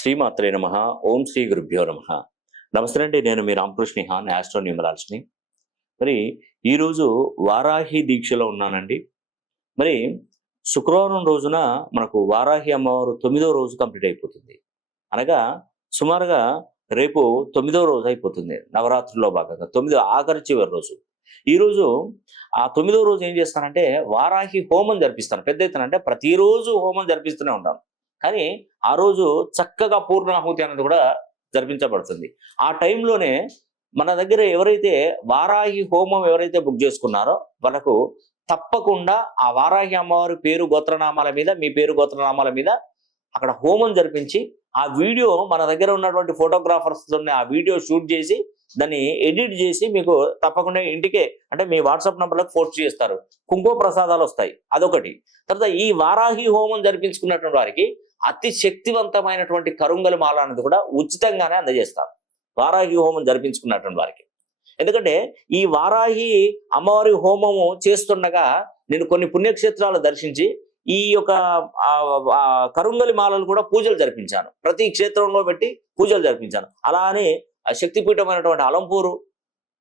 శ్రీమాత్రే నమః. ఓం శ్రీ గురుభ్యో నమః. నమస్తే అండి, నేను మీ రామకృష్ణ హాన్, ఆస్ట్రో న్యూమరాలజీని. మరి ఈరోజు వారాహి దీక్షలో ఉన్నానండి. మరి శుక్రవారం రోజున మనకు వారాహి అమ్మవారు 9వ రోజు కంప్లీట్ అయిపోతుంది. అనగా సుమారుగా రేపు 9వ రోజు అయిపోతుంది. నవరాత్రుల్లో భాగంగా 9 ఆఖరి చివరి రోజు. ఈరోజు ఆ 9వ రోజు ఏం చేస్తానంటే వారాహి హోమం జరిపిస్తాను. పెద్ద ఎత్తున అంటే ప్రతిరోజు హోమం జరిపిస్తూనే ఉంటాను. కానీ ఆ రోజు చక్కగా పూర్ణాహుతి అనేది కూడా జరిపించబడుతుంది. ఆ టైంలోనే మన దగ్గర ఎవరైతే వారాహి హోమం ఎవరైతే బుక్ చేసుకున్నారో వాళ్ళకు తప్పకుండా ఆ వారాహి అమ్మవారి పేరు గోత్రనామాల మీద, మీ పేరు గోత్రనామాల మీద అక్కడ హోమం జరిపించి ఆ వీడియో మన దగ్గర ఉన్నటువంటి ఫోటోగ్రాఫర్స్ ఆ వీడియో షూట్ చేసి దాన్ని ఎడిట్ చేసి మీకు తప్పకుండా ఇంటికే అంటే మీ వాట్సాప్ నంబర్లకు పోస్ట్ చేస్తారు. కుంకుమ ప్రసాదాలు వస్తాయి. అదొకటి. తర్వాత ఈ వారాహి హోమం జరిపించుకున్నటువంటి వారికి అతి శక్తివంతమైనటువంటి కరుంగలి మాల అనేది కూడా ఉచితంగానే అందజేస్తారు. వారాహి హోమం జరిపించుకున్నటువంటి వారికి. ఎందుకంటే ఈ వారాహి అమ్మవారి హోమము చేస్తుండగా నేను కొన్ని పుణ్యక్షేత్రాలు దర్శించి ఈ యొక్క కరుంగలి మాలలు కూడా పూజలు జరిపించాను. ప్రతి క్షేత్రంలో పెట్టి పూజలు జరిపించాను. అలా అని శక్తిపీఠమైనటువంటి అలంపూరు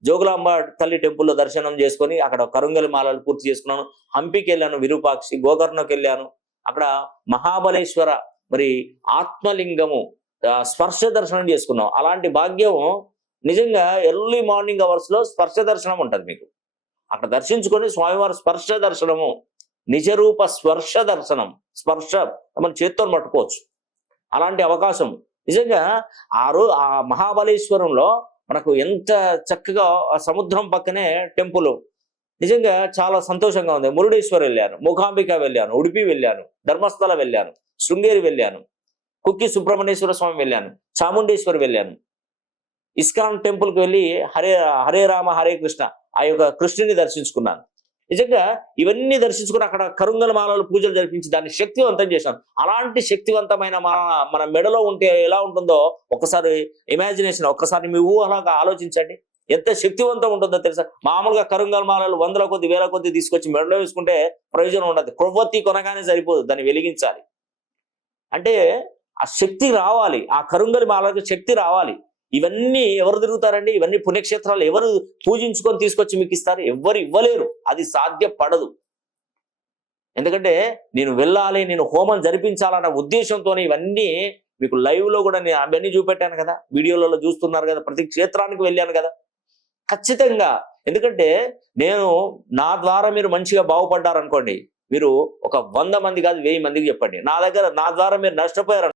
జోగులాంబ తల్లి టెంపుల్లో దర్శనం చేసుకొని అక్కడ కరుంగలి మాలలు పూర్తి చేసుకున్నాను. హంపికి వెళ్ళాను, విరూపాక్షి, గోకర్ణకి వెళ్ళాను. అక్కడ మహాబలేశ్వర మరి ఆత్మలింగము స్పర్శ దర్శనం చేసుకున్నాం. అలాంటి భాగ్యం నిజంగా ఎర్లీ మార్నింగ్ అవర్స్ లో స్పర్శ దర్శనం ఉంటుంది మీకు. అక్కడ దర్శించుకొని స్వామివారి స్పర్శ దర్శనము, నిజరూప స్పర్శ దర్శనం, స్పర్శ మన చేత్తో పట్టుకోవచ్చు. అలాంటి అవకాశం నిజంగా ఆ మహాబలేశ్వరంలో మనకు ఎంత చక్కగా ఆ సముద్రం పక్కనే టెంపుల్. నిజంగా చాలా సంతోషంగా ఉంది. మురుడేశ్వర్ వెళ్ళాను, మూకాంబిక వెళ్ళాను, ఉడిపి వెళ్ళాను, ధర్మస్థల వెళ్ళాను, శృంగేరి వెళ్ళాను, కుక్కి సుబ్రహ్మణ్యేశ్వర స్వామి వెళ్ళాను, చాముండేశ్వరి వెళ్ళాను. ఇస్కాన్ టెంపుల్కి వెళ్ళి హరే రామ హరే కృష్ణ ఆ యొక్క కృష్ణుని దర్శించుకున్నాను. నిజంగా ఇవన్నీ దర్శించుకుని అక్కడ కరుంగల మాలలు పూజలు జరిపించి దాన్ని శక్తివంతం చేశాను. అలాంటి శక్తివంతమైన మన మెడలో ఉంటే ఎలా ఉంటుందో ఒక్కసారి ఇమాజినేషన్, ఒక్కసారి మీ ఊహలాగా ఆలోచించండి. ఎంత శక్తివంతం ఉంటుందో తెలుసా. మామూలుగా కరుంగల మాలలు వందల కొద్ది వేల కొద్ది తీసుకొచ్చి మెడలో వేసుకుంటే ప్రయోజనం ఉండదు. కొవ్వొత్తి కొనగానే సరిపోదు, దాన్ని వెలిగించాలి. అంటే ఆ శక్తి రావాలి, ఆ కరుంగలి మాలకు శక్తి రావాలి. ఇవన్నీ ఎవరు తిరుగుతారండి? ఇవన్నీ పుణ్యక్షేత్రాలు ఎవరు పూజించుకొని తీసుకొచ్చి మీకు ఇస్తారు? ఎవ్వరు ఇవ్వలేరు. అది సాధ్యపడదు. ఎందుకంటే నేను వెళ్ళాలి, నేను హోమం జరిపించాలన్న ఉద్దేశంతో ఇవన్నీ మీకు లైవ్ లో కూడా నేను అవన్నీ చూపెట్టాను కదా, వీడియోలలో చూస్తున్నారు కదా, ప్రతి క్షేత్రానికి వెళ్ళాను కదా. ఖచ్చితంగా. ఎందుకంటే నేను నా ద్వారా మీరు మంచిగా బాగుపడ్డారనుకోండి, మీరు ఒక 100 మంది కాదు 1000 మందికి చెప్పండి. నా ద్వారా మీరు నష్టపోయారు